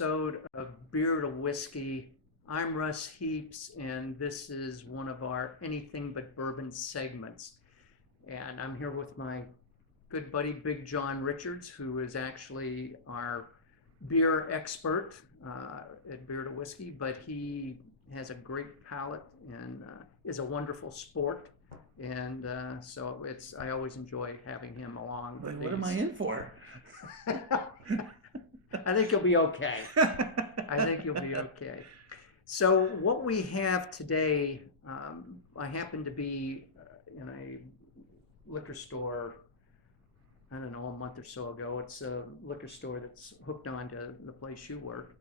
episode of Beer to Whiskey. I'm Russ Heaps, and this is one of our Anything But Bourbon segments. And I'm here with my good buddy, Big John Richards, who is actually our beer expert at Beer to Whiskey, but he has a great palate and is a wonderful sport. And so I always enjoy having him along. Then what am I in for? I think you'll be okay. I think you'll be okay. So what we have today, I happen to be in a liquor store, I don't know, a month or so ago. It's a liquor store that's hooked on to the place you work.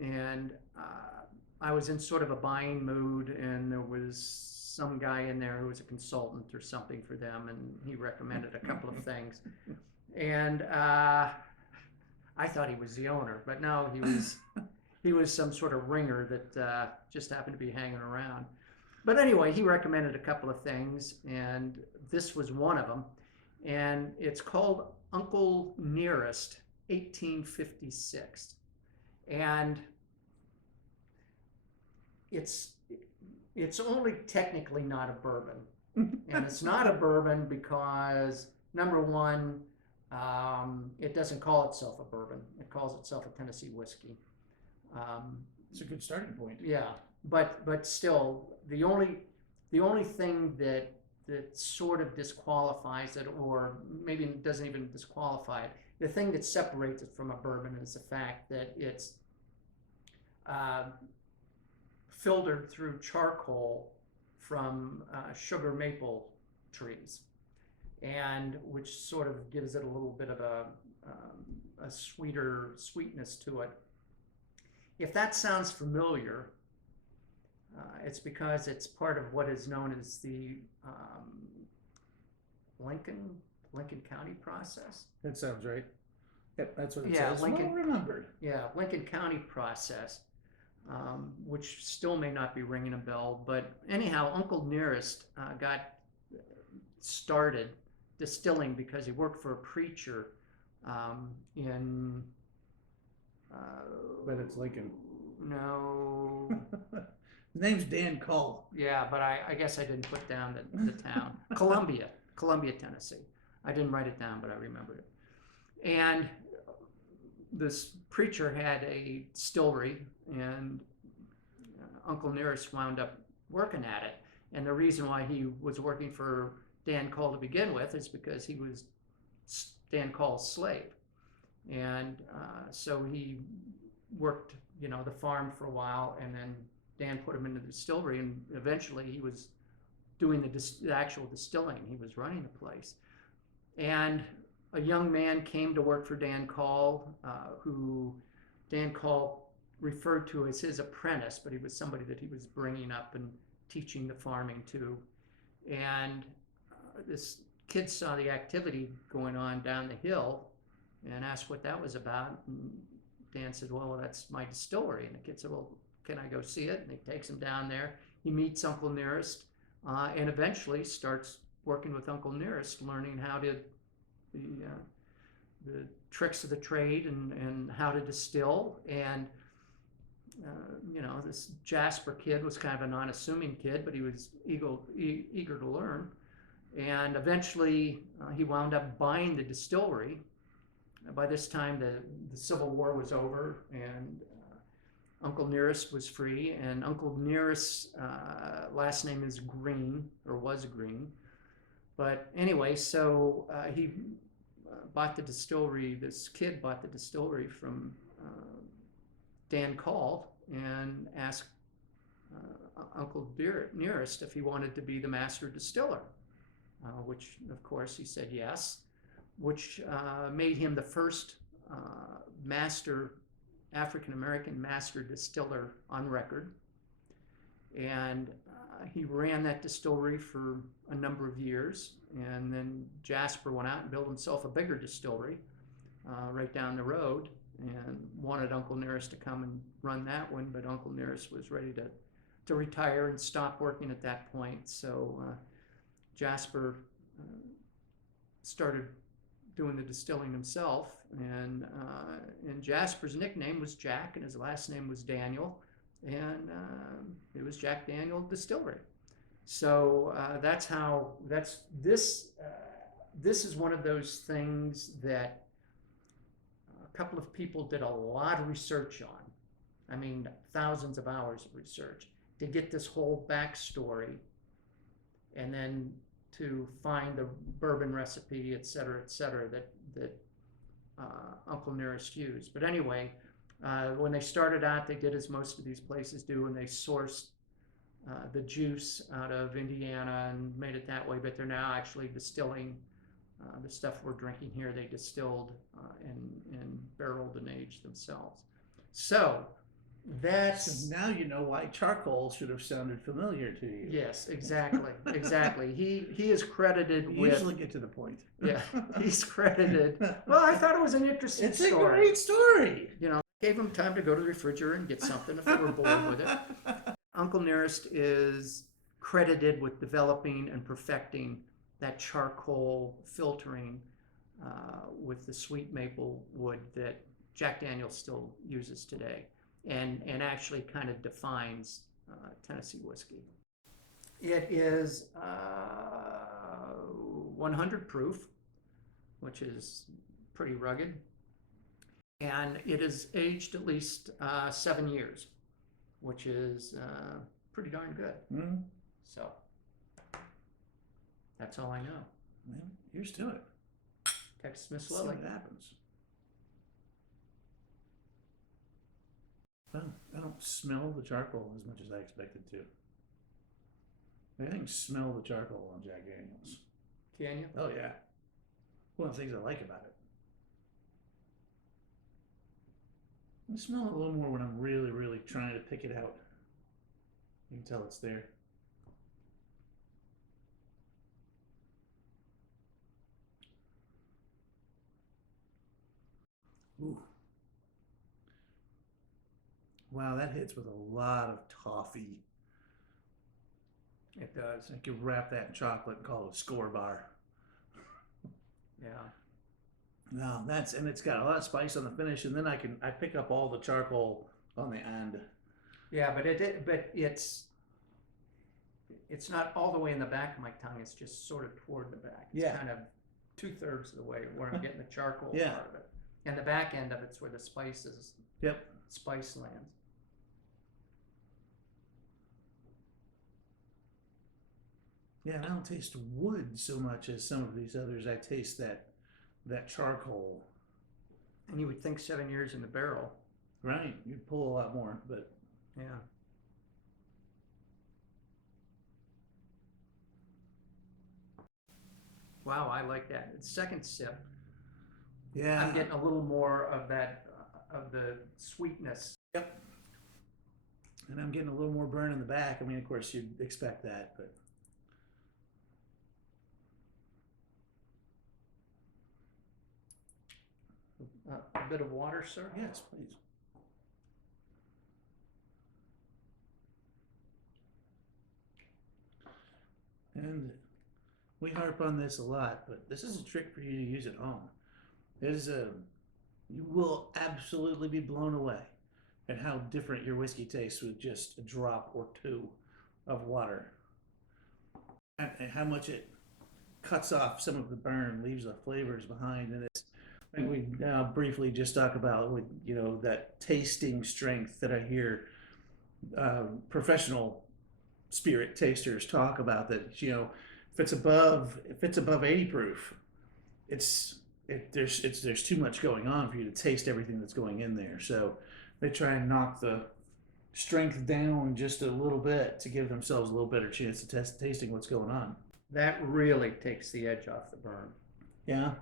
And I was in sort of a buying mood, and there was some guy in there who was a consultant or something for them, and he recommended a couple of things. And I thought he was the owner, but no, he was some sort of ringer that just happened to be hanging around. But anyway, he recommended a couple of things, and this was one of them. And it's called Uncle Nearest 1856. And it's only technically not a bourbon. And it's not a bourbon because, number one, it doesn't call itself a bourbon. It calls itself a Tennessee whiskey. It's a good starting point. Yeah, but still, the only thing that sort of disqualifies it, or maybe doesn't even disqualify it, the thing that separates it from a bourbon is the fact that it's filtered through charcoal from sugar maple trees, and which sort of gives it a little bit of a sweetness to it. If that sounds familiar, it's because it's part of what is known as the Lincoln County process. That sounds right. Yep, that's what it Yeah, says. Lincoln. Well remembered. Yeah, Lincoln County process, which still may not be ringing a bell. But anyhow, Uncle Nearest got started distilling because he worked for a preacher in. But it's Lincoln. No. His name's Dan Cull. Yeah, but I guess I didn't put down the town. Columbia, Tennessee. I didn't write it down, but I remembered it. And this preacher had a distillery, and Uncle Nearest wound up working at it. And the reason why he was working for Dan Cull to begin with is because he was Dan Cull's slave. And so he worked, the farm for a while, and then Dan put him into the distillery, and eventually he was doing the actual distilling. He was running the place. And a young man came to work for Dan Cull, who Dan Cull referred to as his apprentice, but he was somebody that he was bringing up and teaching the farming to. And this kid saw the activity going on down the hill and asked what that was about. And Dan said, well, that's my distillery. And the kid said, well, can I go see it? And he takes him down there. He meets Uncle Nearest, and eventually starts working with Uncle Nearest, learning how to the tricks of the trade and how to distill. And this Jasper kid was kind of a non-assuming kid, but he was eager to learn. And eventually he wound up buying the distillery. By this time, the Civil War was over, and Uncle Nearest was free. And Uncle Nearest's last name is Green, or was Green. But anyway, so he bought the distillery. This kid bought the distillery from Dan Cull and asked Uncle Nearest if he wanted to be the master distiller, which, of course, he said yes, which made him the first African-American master distiller on record. And he ran that distillery for a number of years. And then Jasper went out and built himself a bigger distillery right down the road, and wanted Uncle Nearest to come and run that one. But Uncle Nearest was ready to retire and stop working at that point. So Jasper started doing the distilling himself, and Jasper's nickname was Jack, and his last name was Daniel, and it was Jack Daniel Distillery. So this is one of those things that a couple of people did a lot of research on. I mean, thousands of hours of research to get this whole backstory, and then to find the bourbon recipe, et cetera, that Uncle Nearest used. But anyway, when they started out, they did as most of these places do, and they sourced the juice out of Indiana and made it that way. But they're now actually distilling the stuff we're drinking here. They distilled and barreled and aged themselves. So now you know why charcoal should have sounded familiar to you. Yes, exactly. He is credited You with. usually get to the point. Yeah, he's credited. Well, I thought it was an interesting It's story. a great story. You know, gave him time to go to the refrigerator and get something if they were bored with it. Uncle Nearest is credited with developing and perfecting that charcoal filtering with the sweet maple wood that Jack Daniel's still uses today, and actually kind of defines Tennessee whiskey. It is 100 proof, which is pretty rugged, and it is aged at least 7 years, which is pretty darn good. Mm-hmm. So that's all I know. Well, here's to it. Texas Miss See Lily. what happens. Well, I don't smell the charcoal as much as I expected to. I can smell the charcoal on Jack Daniels. Can you? Oh yeah. One of the things I like about it. I smell it a little more when I'm really, really trying to pick it out. You can tell it's there. Ooh. Wow, that hits with a lot of toffee. It does. I could wrap that in chocolate and call it a score bar. Yeah. No, and it's got a lot of spice on the finish, and then I pick up all the charcoal on the end. Yeah, but it's not all the way in the back of my tongue. It's just sort of toward the back. It's Yeah. kind of 2/3 of the way where I'm getting the charcoal Yeah. part of it, and the back end of it's where the spices. Yep. Spice lands. Yeah, and I don't taste wood so much as some of these others. I taste that charcoal. And you would think 7 years in the barrel. Right. You'd pull a lot more, but Yeah. Wow, I like that. It's second sip. yeah. I'm getting a little more of that, of the sweetness. Yep. And I'm getting a little more burn in the back. I mean, of course, you'd expect that, but A bit of water, sir? yes, please. And we harp on this a lot, but this is a trick for you to use at home. You will absolutely be blown away at how different your whiskey tastes with just a drop or two of water, and how much it cuts off some of the burn, leaves the flavors behind. And it's like we briefly just talk about with that tasting strength that I hear professional spirit tasters talk about, that if it's above 80 proof, there's too much going on for you to taste everything that's going in there. So they try and knock the strength down just a little bit to give themselves a little better chance of tasting what's going on. That really takes the edge off the burn. Yeah.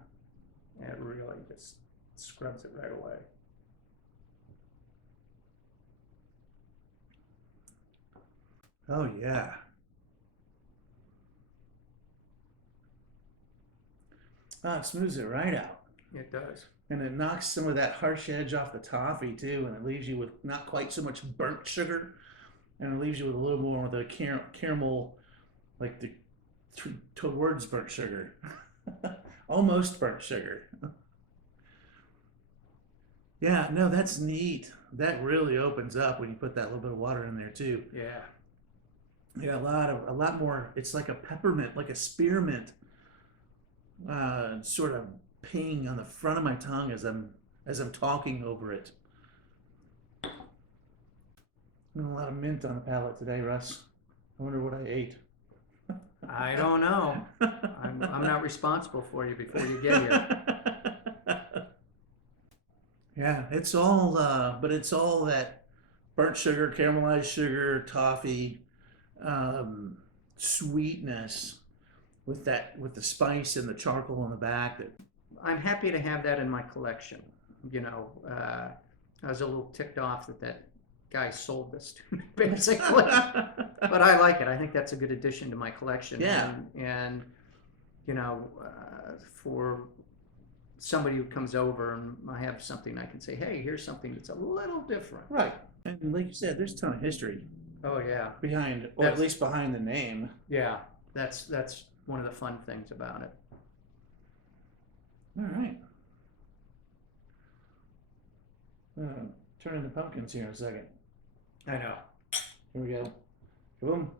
It really just scrubs it right away. Oh yeah. Oh, it smooths it right out. It does. And it knocks some of that harsh edge off the toffee too, and it leaves you with not quite so much burnt sugar, and it leaves you with a little more of the caramel, like towards burnt sugar. Almost burnt sugar. Yeah, no, that's neat. That really opens up when you put that little bit of water in there too. Yeah. Yeah, a lot more. It's like a peppermint, like a spearmint, sort of ping on the front of my tongue as I'm talking over it. A lot of mint on the palate today, Russ. I wonder what I ate. I don't know. I'm not responsible for you before you get here. Yeah, but it's all that burnt sugar, caramelized sugar, toffee, um, sweetness with the spice and the charcoal in the back. That I'm happy to have that in my collection. You know, I was a little ticked off that guy sold this to me, basically. But I like it. I think that's a good addition to my collection. Yeah. And you know, for somebody who comes over and I have something I can say, hey, here's something that's a little different. Right. And like you said, there's a ton of history Oh yeah, behind, or at least behind the name. yeah. That's one of the fun things about it. All right. Turn in the pumpkins here in a second. I know. Here we go. Boom.